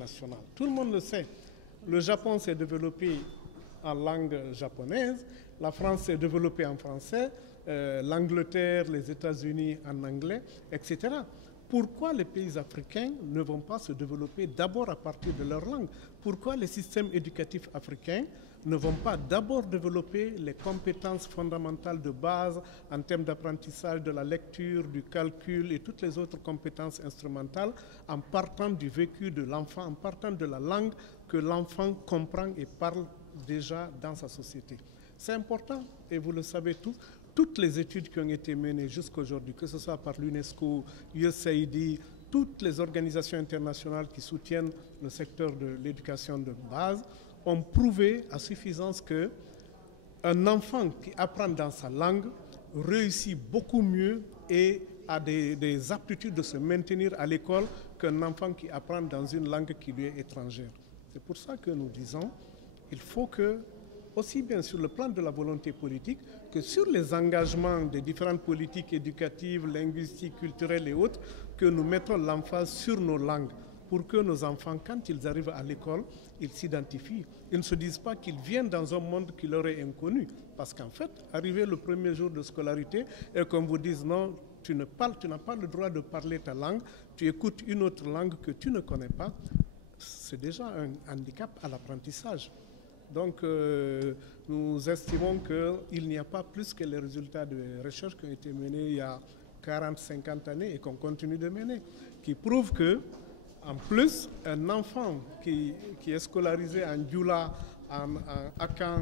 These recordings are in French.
internationale. Tout le monde le sait. Le Japon s'est développé en langue japonaise, la France s'est développée en français, l'Angleterre, les États-Unis en anglais, etc. Pourquoi les pays africains ne vont pas se développer d'abord à partir de leur langue? Pourquoi les systèmes éducatifs africains ne vont pas d'abord développer les compétences fondamentales de base en termes d'apprentissage de la lecture, du calcul et toutes les autres compétences instrumentales en partant du vécu de l'enfant, en partant de la langue que l'enfant comprend et parle déjà dans sa société? C'est important et vous le savez tous. Toutes les études qui ont été menées jusqu'à aujourd'hui, que ce soit par l'UNESCO, USAID, toutes les organisations internationales qui soutiennent le secteur de l'éducation de base, ont prouvé à suffisance qu'un enfant qui apprend dans sa langue réussit beaucoup mieux et a des aptitudes de se maintenir à l'école qu'un enfant qui apprend dans une langue qui lui est étrangère. C'est pour ça que nous disons qu'il faut que, aussi bien sur le plan de la volonté politique que sur les engagements des différentes politiques éducatives, linguistiques, culturelles et autres, que nous mettons l'emphase sur nos langues pour que nos enfants, quand ils arrivent à l'école, ils s'identifient. Ils ne se disent pas qu'ils viennent dans un monde qui leur est inconnu. Parce qu'en fait, arriver le premier jour de scolarité et qu'on vous dise non, tu n'as pas le droit de parler ta langue, tu écoutes une autre langue que tu ne connais pas, c'est déjà un handicap à l'apprentissage. Donc, nous estimons qu'il n'y a pas plus que les résultats de recherche qui ont été menés il y a 40-50 années et qu'on continue de mener, qui prouvent que, en plus, un enfant qui est scolarisé en Dioula, en Akan,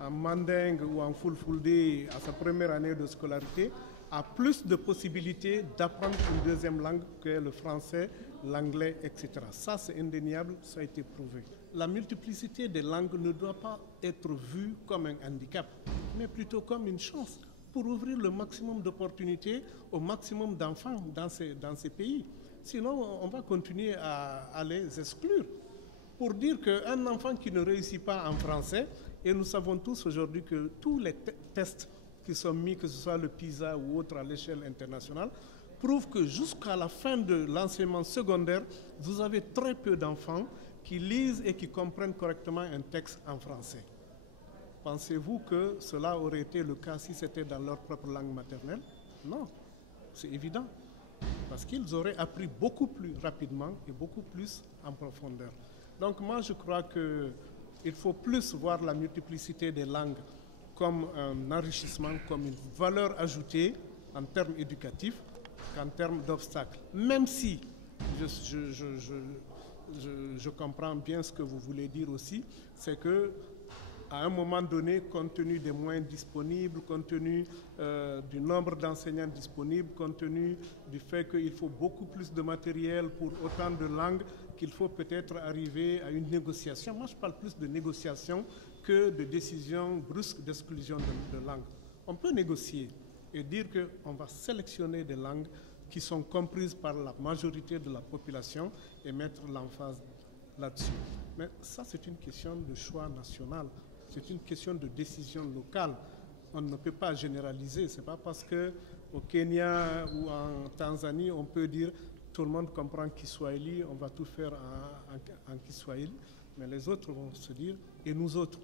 en Manding ou en Fulfulde à sa première année de scolarité, a plus de possibilités d'apprendre une deuxième langue que le français, l'anglais, etc. Ça, c'est indéniable, ça a été prouvé. La multiplicité des langues ne doit pas être vue comme un handicap, mais plutôt comme une chance pour ouvrir le maximum d'opportunités au maximum d'enfants dans ces pays. Sinon, on va continuer à les exclure. Pour dire qu'un enfant qui ne réussit pas en français, et nous savons tous aujourd'hui que tous les tests qui sont mis, que ce soit le PISA ou autre à l'échelle internationale, prouvent que jusqu'à la fin de l'enseignement secondaire, vous avez très peu d'enfants qui lisent et qui comprennent correctement un texte en français. Pensez-vous que cela aurait été le cas si c'était dans leur propre langue maternelle? Non, c'est évident. Parce qu'ils auraient appris beaucoup plus rapidement et beaucoup plus en profondeur. Donc moi, je crois qu'il faut plus voir la multiplicité des langues comme un enrichissement, comme une valeur ajoutée en termes éducatifs qu'en termes d'obstacles. Même si je comprends bien ce que vous voulez dire aussi, c'est que à un moment donné, compte tenu des moyens disponibles, compte tenu du nombre d'enseignants disponibles, compte tenu du fait qu'il faut beaucoup plus de matériel pour autant de langues, qu'il faut peut-être arriver à une négociation. Moi, je parle plus de négociation que de décision brusque d'exclusion de langues. On peut négocier et dire qu'on va sélectionner des langues qui sont comprises par la majorité de la population et mettre l'emphase là-dessus. Mais ça, c'est une question de choix national. C'est une question de décision locale. On ne peut pas généraliser. Ce n'est pas parce qu'au Kenya ou en Tanzanie, on peut dire tout le monde comprend Kiswahili, on va tout faire en Kiswahili. Mais les autres vont se dire, et nous autres?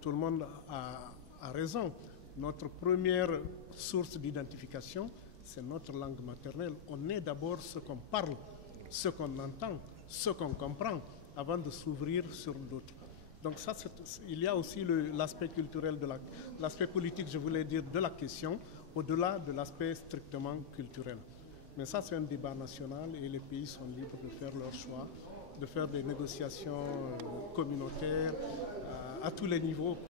Tout le monde a raison. Notre première source d'identification, c'est notre langue maternelle. On est d'abord ce qu'on parle, ce qu'on entend, ce qu'on comprend, avant de s'ouvrir sur d'autres. Donc ça, il y a aussi l'aspect culturel, l'aspect politique, je voulais dire, de la question, au-delà de l'aspect strictement culturel. Mais ça, c'est un débat national et les pays sont libres de faire leur choix, de faire des négociations communautaires à tous les niveaux.